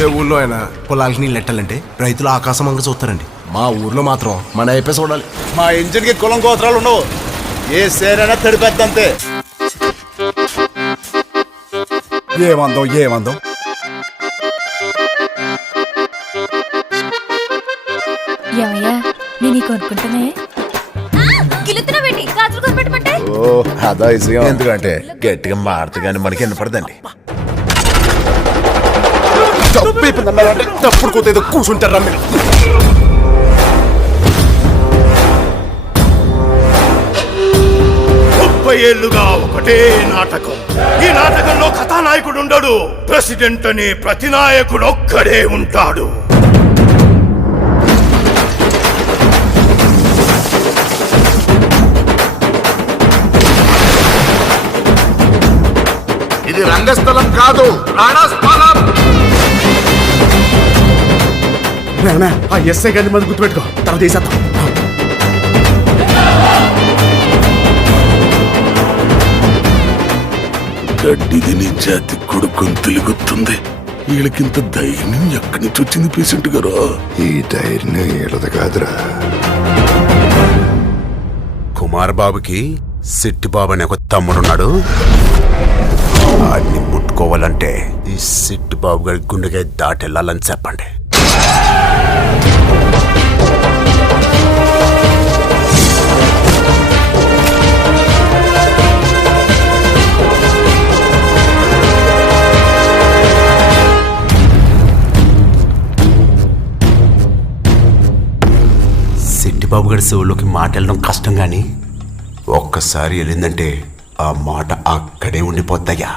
ఏ ఊళ్ళో అయినా పొలాలకి నీళ్ళు ఎట్టాలంటే రైతులు ఆకాశం అంగ చూస్తారండి. మా ఊర్లో మాత్రం మన అయిపోయి చూడాలి. మా ఇంజిన్ కి కులం గోత్రాలు ఉండవు. ఏ సేరైనా తడిపెద్దంతే. ఏమందం ఏమయ్యా నేను కొనుక్కుంటానే ఓ అదా ఇసుగా. ఎందుకంటే గట్టిగా మారుతు కానీ మనకి వినపడదండి. తప్పుడు కూత ఏదో కూర్చుంటారా మీరు? 30 ఏళ్లుగా ఒకటే నాటకం. ఈ నాటకంలో కథానాయకుడు ఉండడు. ప్రెసిడెంట్ అనే ప్రతి నాయకుడు ఒక్కడే ఉంటాడు. ఇది రంగస్థలం కాదు, ప్రాణస్థలం. ఆ ఎస్ఐ గారిని మంది గుర్తుపెట్టుకో, తర్వాత తీసేద్దాం. గడ్డి తిని జాతి కొడుకుని తెలుగుతుంది. వీళ్ళకింత ధైర్యం ఎక్కడి నుంచి వచ్చింది పేషెంట్ గారు? ఈ ధైర్యం ఏడదు కాదురా. కుమార్ బాబుకి సిట్టి బాబు అనే ఒక తమ్ముడున్నాడు. వాడిని ముట్టుకోవాలంటే ఈ సిట్టి బాబు గారి గుండెగా దాటెళ్ళాలని చెప్పండి. సిట్టి బాబు గారి చెవుల్లోకి మాట వెళ్ళడం కష్టం, కానీ ఒక్కసారి వెళ్ళిందంటే ఆ మాట అక్కడే ఉండిపోతాయా.